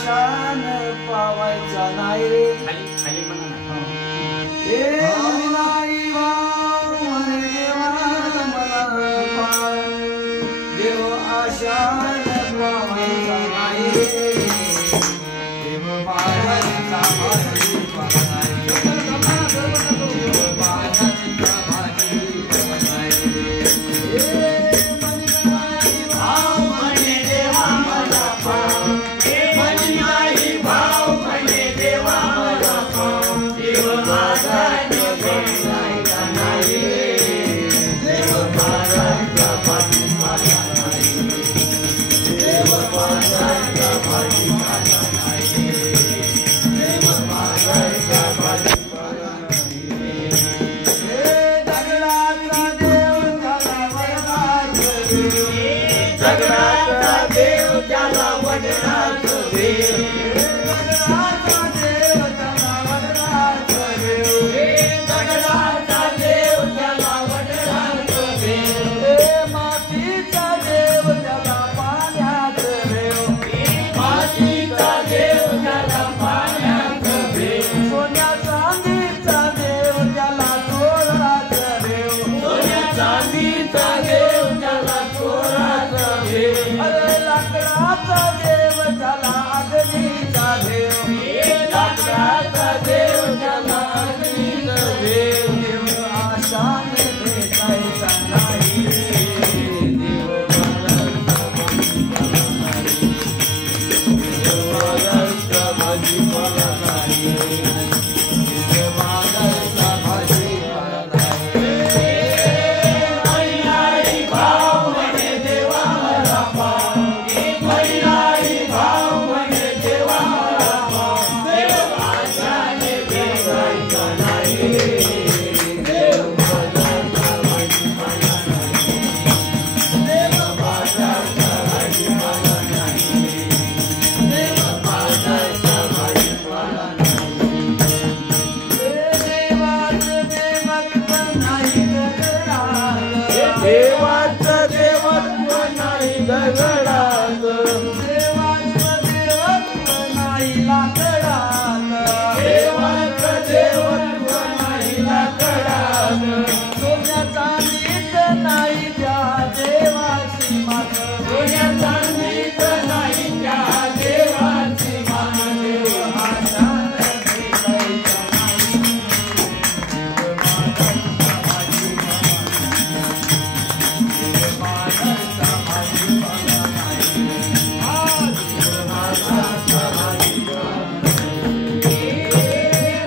आशान पावायचा नाही खाली खाली म्हणा ना. नाही वाव म्हणे मला देव आशान पावायचा नाही देव बाळाचा भाजी नाही देव बाळाचा भाजी नाही भाव म्हणे देवा मला पाव, म्हणे नाही भाव म्हणे देवा मला पाव, देव माझा भेटायचा नाही, देव माझा भाजीपाला नाही, देव माझा भाजीपाला नाही, देव माझा भाजीपाला नाही. दगडाचा देव त्याला वडराच देव दगडाचा देव त्याला वडराच देव, दगडाचा देव त्याला वडराच देव, मातीचा देव त्याला पाण्यात देव मातीचा देव त्याला पाण्यात देव, सोन्या चांदीचा देव त्याला चोराच देव सोन्या चांदीचा देव त्याला चोराच देव, अरे लाकडाचा देव त्याला अग्नीचा देव लाकडाचा देव त्याला अग्नीचा देव, देव आशान भेटायचा नाही देव बाजारचा भाजीपाला नाही, बाळाचा भाजीपाला नाही महिलाई भाव म्हणे देवा मला पाव, महिलाई भाव म्हणे देवा मला पाव, देव आशाने भेटायचा नाही, देव बाजारचा भाजीपाला नाही, देव बाजारचा भाजीपाला नाही, देव बाजारचा भाजीपाला नाही. देवाचं देवत्व नाही दगडात देवाचं देवत्व नाही लाकडात, देवाचं देवत्व नाही लाकडात सोन्या चांदीत नाही त्या देवाची मान, सोन्या चांदीत नाही त्या देवाची मान, देव आशान भेटायचा नाही, देव बाजारचा भाजीपाला नाही, देव बाजारचा भाजीपाला नाही.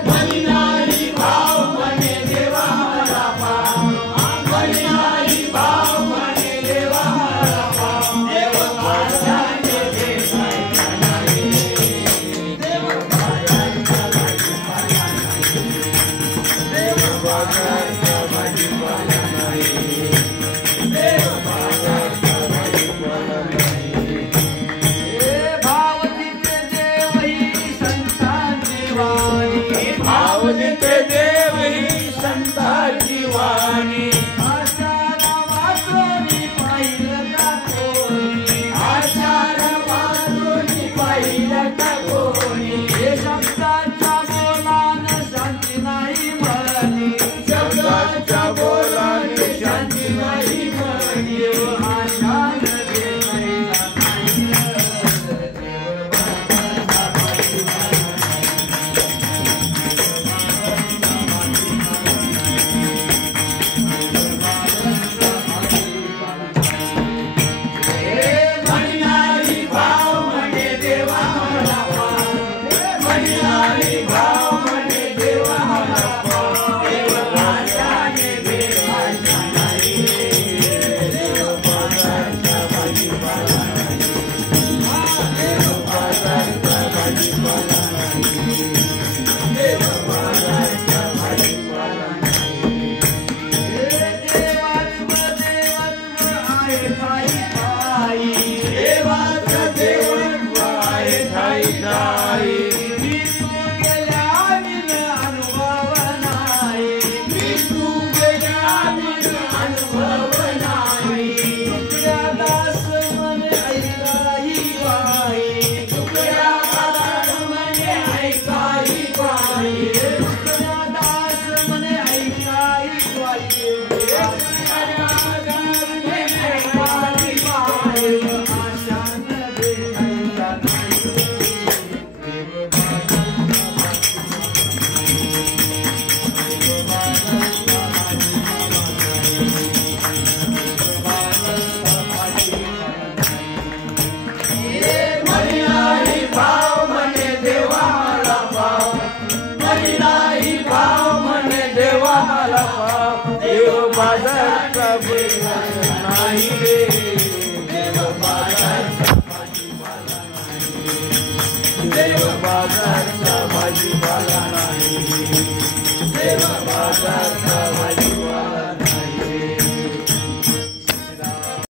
म्हणी नाही भाव म्हणे देवा मला पाव, म्हणी नाही भाव म्हणे देवा मला पाव, देव आशाने भेटायचा नाही, देव बाजारचा भाजीपाला नाही, देव बाजारचा भाजीपाला नाही, देव बाजारचा भाजीपाला नाही. भाव तिथे देव ही संतांची वाणी, भाव देते देव ही संताची वाणी आषाढा वाचोनी पाहिलं का कोणी, आषाढ वाचोनी पाहिलं का कोणी, हे शब्दांच्या बोलान शांती नाही म्हणी, शब्दाच्या बोलाने शांती नाही म्हणी, देव आशान भेटायचा नाही, देव बाजारचा भाजीपाला नाही, म्हणी नाही भाव म्हणे देवा मला पाव, म्हणी नाही भाव म्हणे देवा मला पाव, देव आशाने भेटायचा नाही, देव बाजारचा भाजीपाला नाही, देव बाजारचा भाजीपाला नाही, देव बाजारचा भाजीपाला नाही. देवाचं देवत्व आहे ठाई ठाई, विष्णू गेल्या विन अनुभव नाही, विष्णू गेल्या विन अनुभव नाही, तुकड्या दास मन ऐकाई बाई, तुकड्या बाजारचा भाजीपाला नाही देवा बाजारचा भाजीपाला